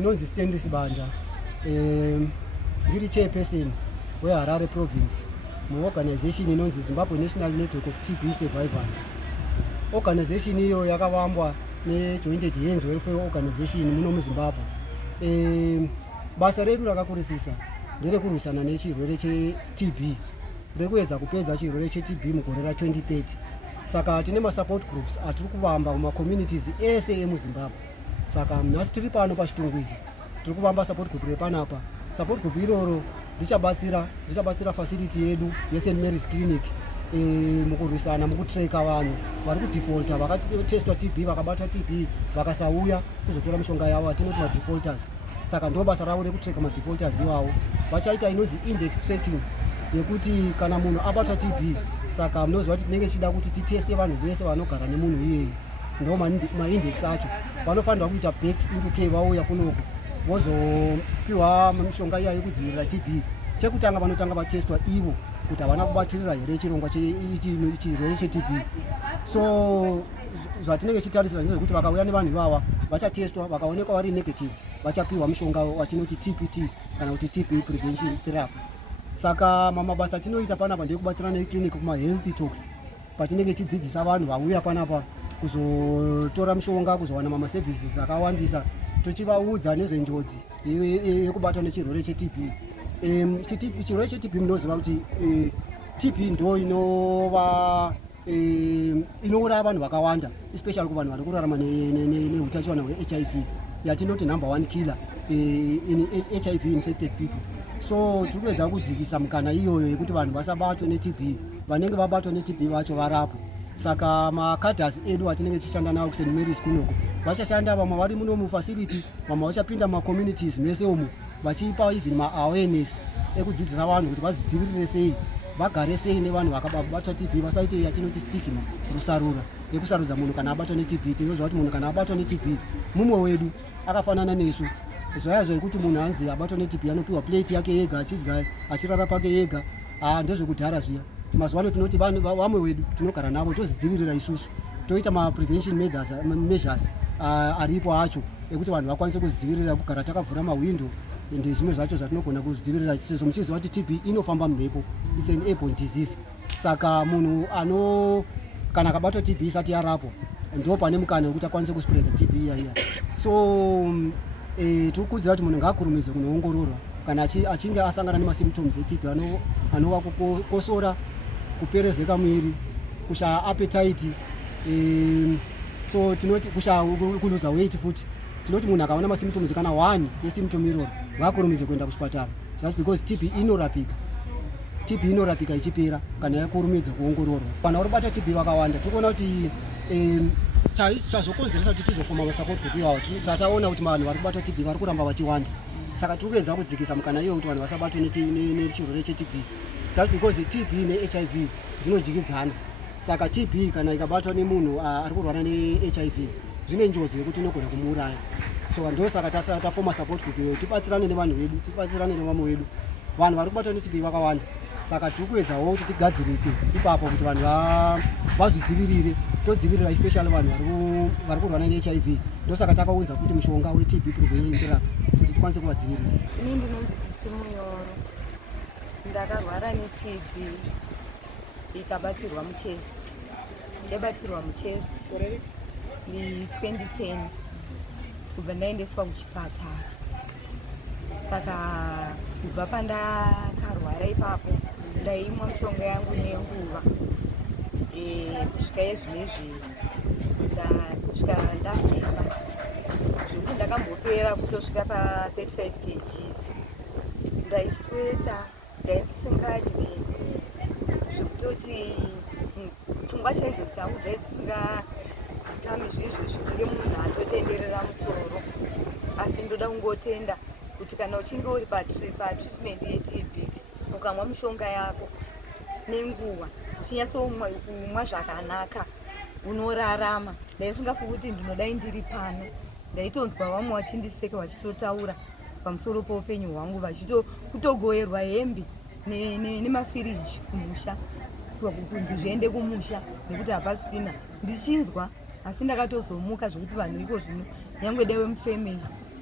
ndinonzi Stanley Banja, ndiri chairperson weHarare province muorganization inonzi Zimbabwe National Network of TB Survivors. Organization iyo yakavambwa neJointed Hands Welfare Organization muno muZimbabwe. Basa redu rakakurisisa nderekurwisana nechirwere cheTB, rekuedza kupedza chirwere cheTB mugore ra2030. Saka tine masupport groups atiri kuvamba mumacommunities ese emuZimbabwe. Saka nhasi tiri pano paChitungwiza tiri kuvamba support group repanapa. Support group iroro richabatsira facility yedu yeSt Mary's Clinic mukurwisana mukutreka vanhu vari kudefaulta vakatestwa TB vakabatwa TB vakasauya kuzotora mishonga yavo atinoti madefaulters. Saka ndo basa ravo rekutreka madefaulters iwawo. Vachaita inonzi index tracking yekuti kana munhu abatwa TB, saka munoziva kuti tinenge tichida kuti titeste vanhu vese vanogara nemunhu iyeyi. Ndo maindex acho vanofanirwa kuita back into care vauya kunoko vozopiwa mishonga iya yekudzivirira TB. Chekutanga vanotanga vatestwa ivo kuti havana kubatirira here chirongwa chirwere cheTB. So zvatinenge chitarisira ndezvekuti vakauya nevanhu ivava vachatestwa, vakaonekwa vari negative vachapiwa mishonga watinoti TPT kana kuti TB prevention therapy. Saka mabasa atinoita panapa ndekubatsira neclinic kuma health talks patinenge chidzidzisa vanhu vauya panapa kuzotora mishonga, kuzowana mamaservices akawandisa, tuchivaudza nezvenjodzi yekubatwa nechirwere cheTB. Chirwere cheTB munoziva kuti TB ndo inouraya vanhu vakawanda, especially kuvanhu vari kurarama neutachiona hweHIV yatinoti number 1 killer in HIV infected people. So tiri kuedza kudzikisa mukana iyoyo yekuti vanhu vasabatwe neTB, vanenge vabatwa neTB vacho varapwe. Saka makadhasi edu atinenge tichishanda nawo kuSt Mary's kunoko vachashanda, vamwe vari muno mufacility, vamwe vachapinda mumacommunities mese umu vachipa even maawareness ekudzidzisa vanhu kuti vazidzivirire sei, vagare sei nevanhu vakabatwa TB, vasaite yatinoti stigma, rusarura yekusarudza munhu kana abatwa neTB. Tinoziva kuti munhu kana abatwa neTB mumwe wedu akafanana nesu. Zvaya zvekuti munhu anzi abatwa neTB anopiwa plate yake yega achidya achirara pake yega, ndezvekudhara zviya. Mazuva ano tinoti vamwe wedu tinogara navo tozidzivirira isusu, toita ma-prevention measures aripo acho ekuti vanhu vakwanise kuzidzivirira, kugara takavhura mawindo ndezvimwe zvacho zvatinogona kuzidzivirira, sezvo muchiziva kuti TB inofamba mumhepo, it's an airborne disease. Saka munhu kana akabatwa TB isati yarapwa ndo pane mukana wekuti akwanise kuspreada TB iya. So tiri kuudzira kuti munhu ngaakurumidze kunoongororwa kana achinge asangana nemasymptoms eTB anova kukosora, kuperezeka mwiri, kushaya appetite, so tinoti kushaya kuluza weight futi. Tinoti munhu akaona masymptoms kana 1 yesymptom iroro ngaakurumidze kuenda kuchipatara, just because TB inorapika ichipera kana yakurumidza kuongororwa. Vanhu vari kubata TB vakawanda. Tiri kuona kuti chazokonzeresa kuti tizofoma masupport group iwawo, tataona kuti vanhu vari kubata TB vari kuramba vachiwanda. Saka tiri kuedza kudzikisa mukana iyo kuti vanhu vasabatwe nechirwere cheTB, just because TB neHIV dzinojikidzana. Saka TB kana ikabatwa nemunhu ari kurwara neHIV zvine njodzi yekuti inogona kumuuraya. So ndo saka tafoma support group iyo, tibatsirane nevanhu vedu, tibatsirane nevamwe vedu. Vanhu vari kubatwa neTB vakawanda. Saka tiri kuedzawo kuti tigadzirise ipapo kuti vanhu vazvidzivirire, todzivirira especially vanhu vari kurwara neHIV. Ndo saka takaunza kuti mushonga weTB prevention therapy kuti tikwanise kuvadzivirira. Ini ndinonzi Muyoro, ndakarwara neTB ikabatirwa muchest. Yabatirwa muchest ni2010 kubva ndaendeswa kuchipatara. Saka kubva pandakarwara ipapo ndaimwa mishonga yangu nenguva kusvika izvinezvi kusvika ndafema zvekuti ndakambopera kutosvika pa35 kgs. Ndaisweta, ndaisingadyi, zvekutoti pfungwa chaidzo dzangu dzaidzisingazikamwi zvezvo zvekunge munhu atotenderera musoro. Asi ndoda kungotenda kuti kana uchinge uri patreatment yeTB ukamwa mishonga yako nenguva uchinyatsomwa zvakanaka unorarama. Ndaisingafungi kuti ndinodai ndiri pano, ndaitonzwa vamwe vachindiseka vachitotaura pamusoro poupenyu hwangu, vachitogoyerwa hembe nemafiriji kumusha kuti zviende kumusha nekuti hapasina. Ndichinzwa asi ndakatozomuka zvokuti vanhu iko zvino nyangwe dai wemufamily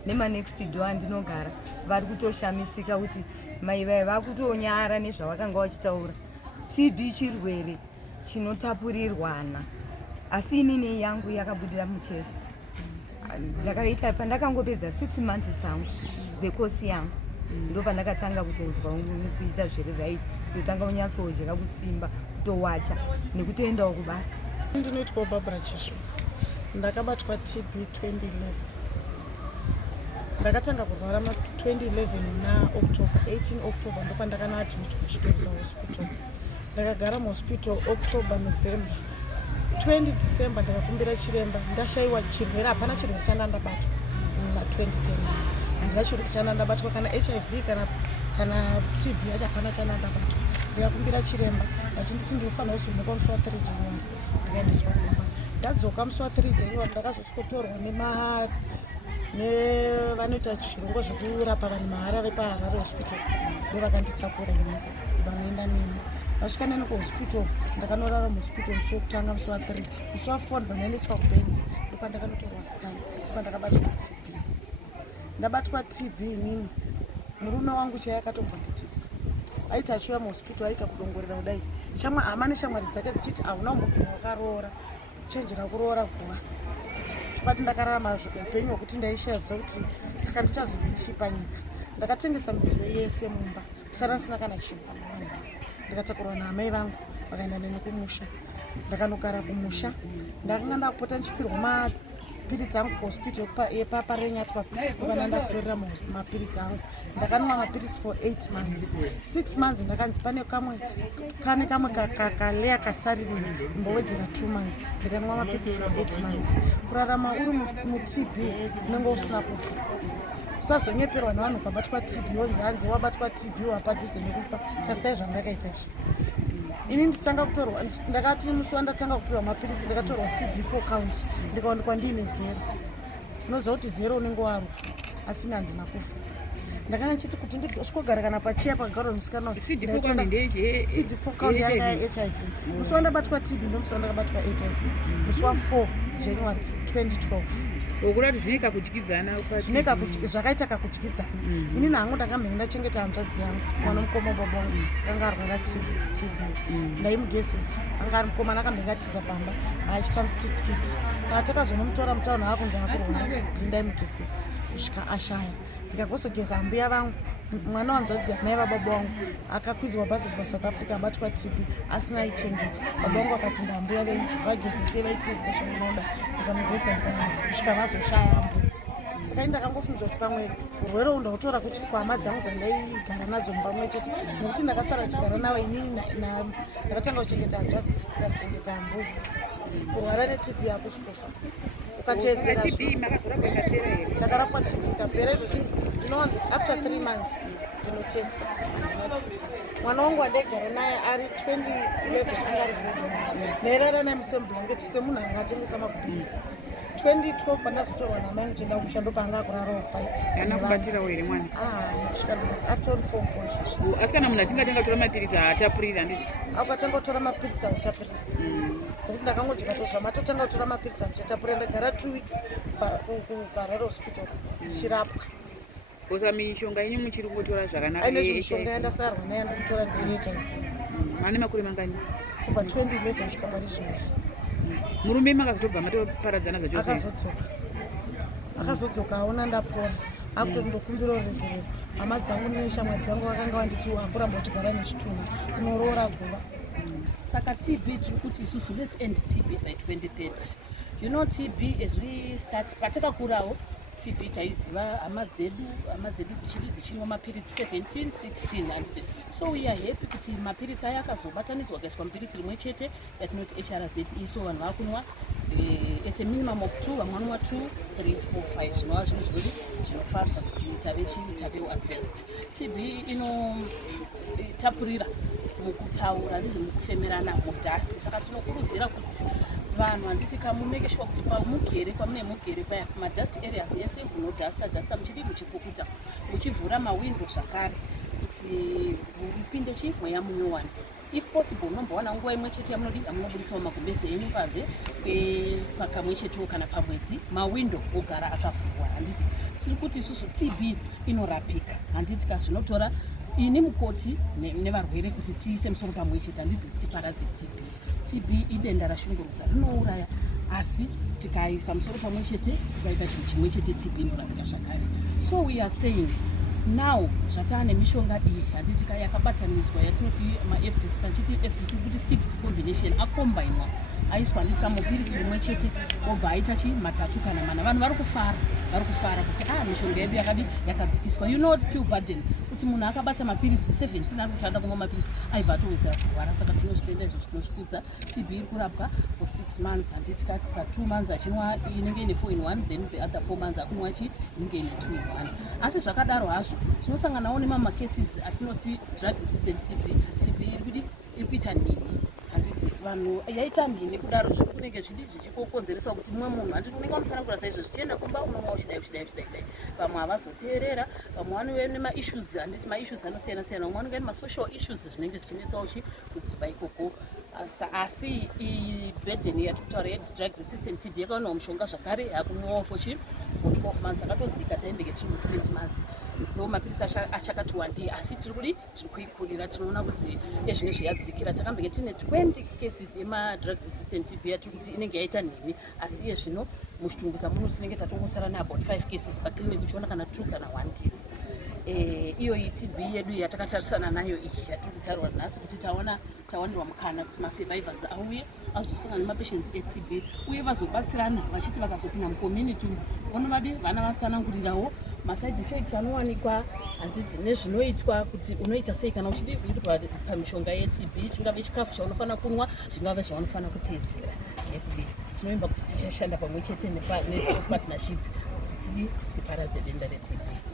nemanext door andinogara vari kutoshamisika kuti mai vai vakutonyara nezvavakanga vachitaura. TB chirwere chinotapurirwana, asi inini yangu yakabudira muchest. Ndakaita pandakangopedza 6 months dzangu dzekosi yangu, ndo pandakatanga kutonzwa kuita zvererai, kutotanga kunyatsojeka kusimba, kutowacha nekutoendawo kubasa. Ndinoitwa Barbara Chisho. Ndakabatwa TB 2011. Ndakatanga kurwara 2011 na October 18 October ndo pandakana admit kuChitungwiza hospital. Ndakagara muhospital October November 20 December ndakakumbira chiremba ndashaiwa chirwere, hapana chirwere chandandabatwa na 2010. Handina chirwere chandandabatwa kana HIV kana TB yacho hapana chandandabatwa. Ndikakumbira chiremba achinditi ndinofanira kuzomuka musi wa 3 January. Ndikaendeswa kumba. Ndadzoka musi wa 3 January ndakazosikotorwa nevanoita chirongwa zvekurapa vanhu mahara vepaVarwere hospital. Ndovakanditsakura inoko vanoenda neni. Vasvika neni kuhospital, ndakanorara muhospital musi wokutanga, musi wa 3. Musi wa 4 ndakaendeswa kuBenz, ndopandakanotorwa scan, ndopandakabatwa TB. Ndabatwa TB inini, murume wangu chaiye akatombonditiza. Aiti achiuya muhospital aita kudongorera kudai. Hama neshamwari dzake dzichiti hauna upenyu hwakaroora, chenjera kuroora guva. Chipati ndakararama upenyu hwekuti ndaishaivisa kuti saka ndichazoichipa nyika. Ndakatengesa midziyo yese mumba, kusara sina kana chinhu. Ndikatakurwa naamai vangu vakaenda neni kumusha. Ndakanogara kumusha, ndakanga ndakupota ndichipirwa mapiritsi angu kuhospital yeparenyatwa, ndokanda kutorera mapiritsi angu. Ndakanwa mapiritsi for 8 months. 6 months ndakanzi pane kamwe kakaleya kasarire mbowedzera 2 months. Ndikanwa mapiritsi for 8 months. Kurarama uri muTB unenge usina kufa. Usazonyeperwa nevanhu ukabatwa TB wonzi hanzi wabatwa TB wapadhuze nekufa. Tasai zvandakaita izvo. Ini nditanga kutorwa, ndakati musi wandatanga kupiwa mapiritsi ndakatorwa CD4 count, ndikaonekwa ndiine 0. Unoziva kuti 0 unenge warufa, asi handina kufa. Ndakanga ndichiti kuti ndosvikogara kana pacheya pagaro musikana CD4 count ndeje CD4 count yanga HIV. Musi wandabatwa TB ndomusi wandakabatwa HIV. Musi wa 4 January 2012. Ukura zvika kudyidzana zvika zvakaita kakudyidzana. Inini hangu ndakamhenya ndachengeta hanzvadzi yangu, mwana mukoma baba wangu akanga arwara TB. Ndaimugezesa, anga ari mukomana akamhenya tiza pamba, achiita musititikiti. Patakazonomutora mutauni akunzi akurwara, ndaimugezesa kusvika ashaya. Ndikagozogeza mbuya vangu, mwana wanzvadzi amai vababa vangu akakwidzwa bhazi kubva South Africa abatwa TB asina ichengeta. Baba vangu akati ndambuya vagezese vaitirisa zvaunoda, ndikamugezesa kusvika vazoshaya mbuya. Saka ndakangofundzwa kuti pamwe urwere uhu ndautora kuti kwahama dzangu dzandaigara nadzo mumba chete, nekuti ndakasara ndichigara navo inini ndakatanga kuchengeta hanzvadzi ndikazochengeta mbuya. Kurwara neTB hakusi kufa. Ukateedzera TB makazorapwa ikapera here? Ndakarapwa TB ikapera izvo ndinowanza after 3 months ndinoteswa handinati. Mwana wangu wandaigara naye ari 2011 anga ari nerara naye musemblanket semunhu anga atengesa mabhisi. 2012 pandazotorwa namai ndichienda kumushando paanga akurarawo pai. Yana kubatirawo here mwana? Kusvika ndasi atori 4 izvozvo. Asi kana munhu achinge atanga kutora mapiritsi haatapurira handizvo? Akatanga kutora mapiritsi hautapurira. Nokuti ndakangodzoka tozvamatotanga kutora mapiritsi amuchatapurira. Ndagara 2 weeks kuVarwere hospital ndichirapwa. Osa mishonga yenyu muchiri kutora zvakanaka aine mishonga yandasarwa nayo ndikutora ndeyeHIV. Mane makore mangani? Kubva 2011 kusvika pari zvinezvi. Murume makazotobva matoparadzana zvachose? Akazodzoka aona ndapora. Akutoti ndokumbira ruregerero. Hama dzangu neshamwari dzangu vakanga vanditi wakuramba uchigara nechitunha unoroora guva. Saka TB tiri kuti isusu let's end TB by 2030. You know TB as we start patakakurawo TB taiziva hama dzedu dzichinwa mapiritsi 17, 16 and 10. So we are happy kuti mapiritsi aya akazobatanidzwa akaiswa mupiritsi rimwe chete yatinoti HRZ. Iso vanhu vakunwa at a minimum of 2, vamwe vanwa 2, 3, 4, 5. Zvinova zvinhu zvinoti zvinofadza kuti tave advanced. TB inotapurira mukutaura handisi mukufemerana mudhasti. Saka tinokurudzira kuti vanhu handiti kamumeke sure kuti kwamugere kwamune mugere paya kumadhasti areas ese munodhasta muchidi muchipukuta muchivhura mawindo zvakare kuti mupinde mweya munyowani. if possible unombowana nguva imwe chete yamunobudisawo magumbeze enyu panze pakamwe chetewo kana pamwedzi mawindo ogara akavhurwa. Handiti siri kuti isusu TB inorapika, handiti ka zvinotora ini mukoti nevarwere kuti tiise musoro pamwe chete, handiti tiparadze TB idenda rashungurudza rinouraya, asi tikaisa musoro pamwe chete tikaita chinhu chimwe chete TB inorapika zvakare. So we are saying now zvatane mishonga iyi handiti ka yakabatanidzwa yatinoti ma-FDC kanchiti FDC kuti fixed combination akombainwa aiswa handiti kamupirisi rimwe chete obva aita matatu kana mana. Vanhu vari kufara kuti mishonga yedu yakadzikiswa. You know pill burden kuti munhu akabata mapirisi 17 ari kutanda kumwa mapirisi aibva atowedza kurwara. Saka tinozvitenda izvo tinosvikudza TB iri kurapwa for 6 months handiti ka pa2 months achinwa inenge ine 4 in 1 then the other 4 months akunwa inenge ine 2 in 1. Asi zvakadaro hazvo tinosanganawo nemamacases atinoti drug resistant TB iri kuita nhinhi. Handiti vanhu yaita nhinhi kudaro zviri kunenge zvichikokonzeresa kuti mumwe munhu handiti unenge wamutsanangura saizvo zvichienda kumba unomwa uchidai. Vamwe havazoteerera, vamwe vanove nemaissues, handiti maissues anosiyana-siyana, vamwe vanenge nemasocial issues zvinenge zvichinetsawo kudziva ikoko. Asi ibhedheni yatikutaura yedrug resistant TB yakaonawo mushonga zvakare yakunwawo for 12 months akatodzika taimbenge tiri mu20 months. Ndo mapirisi achakati wandei, asi tiri kuikurira. Tinoona kuti ezvinezvi yadzikira. Takambenge tine 20 cases yemadrug resistant TB yatiri kuti inenge yaita nhinhi, asi iye zvino muChitungwiza muno tinenge tatongosara neabout 5 cases paclinic uchiona kana 2 kana 1 case. Iyo TB yedu yatakatarisana nayo iyi yatiri kutaurwa nhasi kuti tawanirwa mukana kuti masurvivors auye azosangana nemapatients eTB uye vazobatsirana vachiti vakazopinda mucommunity vanovadi vana vasanangurirawo maside effects anowanikwa handiti nezvinoitwa kuti unoita sei kana uchidi pamishonga yeTB, chingave chikafu chaunofana kunwa, zvingave zvaunofana kuteedzera. Tinoimba kuti tichashanda pamwe chete nepartnership kuti tiparadze denda reTB.